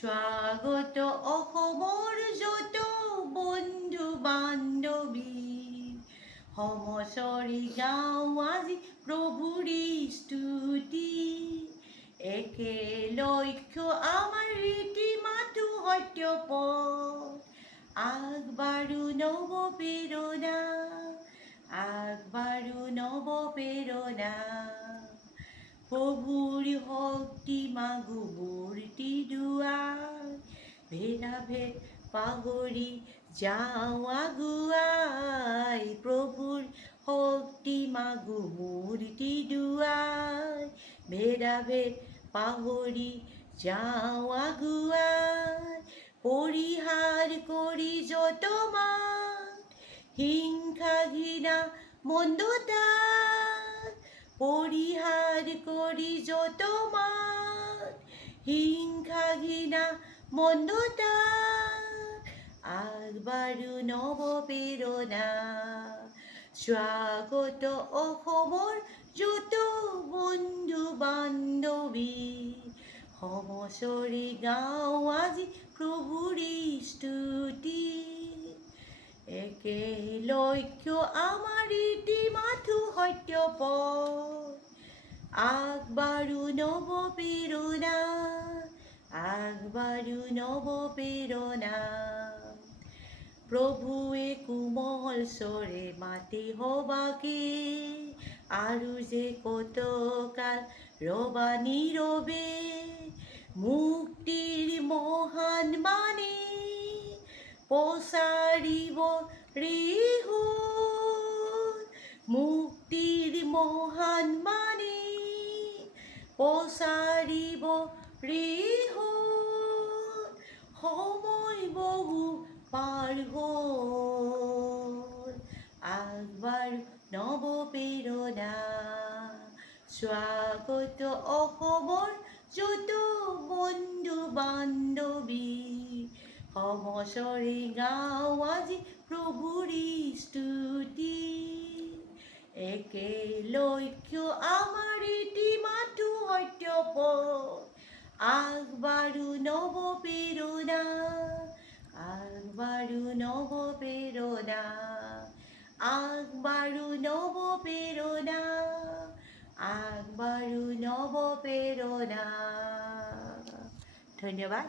স্বাগত অসমৰ যত বন্ধু বান্ধৱী, সমচৰি গাওঁ আজি প্ৰভুৰি স্তুতি। একে লক্ষ্য আমাৰ ৰীতি মাথো সত্য পথ, আগবাঢ়ো নৱ প্ৰেৰণা, আগবাঢ়ো নৱ প্ৰেৰণা। প্ৰভুৰ শক্তি মাগো মূৰ্তি দুৱাৰ, ভেদাভেদ পাহৰি যাওঁ আগুৱাই। প্ৰভুৰ শক্তি মাগো মূৰ্তি দুৱাৰ, ভেদাভেদ পাহৰি যাওঁ আগুৱাই। পৰিহাৰ কৰি যত মান, হিংসা ঘৃণা মন্দতা, পৰিহাৰ কৰি যত মান, হিংসা ঘৃণা মন্দতা, আগবাঢ়ো নৱ প্ৰেৰণা। স্বাগত অসমৰ যত বন্ধু বান্ধৱী, সমচৰি গাওঁ আজি প্ৰভুৰি স্তুতি। একে লক্ষ্য আমাৰ ৰীতি মাথো সত্য পথ, আগবাঢ়ো নৱ প্ৰেৰণা, আগবাঢ়ো নৱ প্ৰেৰণা। প্ৰভুৱে কোমল স্বৰে মাতে সবাকে, আৰু যে কত কাল ৰবা নীৰৱে। মুক্তিৰ মহান বাণী প্ৰচাৰিব হৃদয়, মুক্তিৰ মহান বাণী প্ৰচাৰিব হৃদয়। সময় বহু পাৰ হ'ল, আগবাঢ়ো নৱ প্ৰেৰণা। স্বাগত অসমৰ যত বন্ধু বান্ধৱী, সমচৰি গাওঁ আজি প্ৰভুৰি স্তুতি। একে লক্ষ্য আমাৰ ৰীতি মাথো সত্য পথ, আগবাঢ়ো নৱ প্ৰেৰণা, আগবাঢ়ো নৱ প্ৰেৰণা, আগবাঢ়ো নৱ প্ৰেৰণা, আগবাঢ়ো নৱ প্ৰেৰণা। ধন্যবাদ।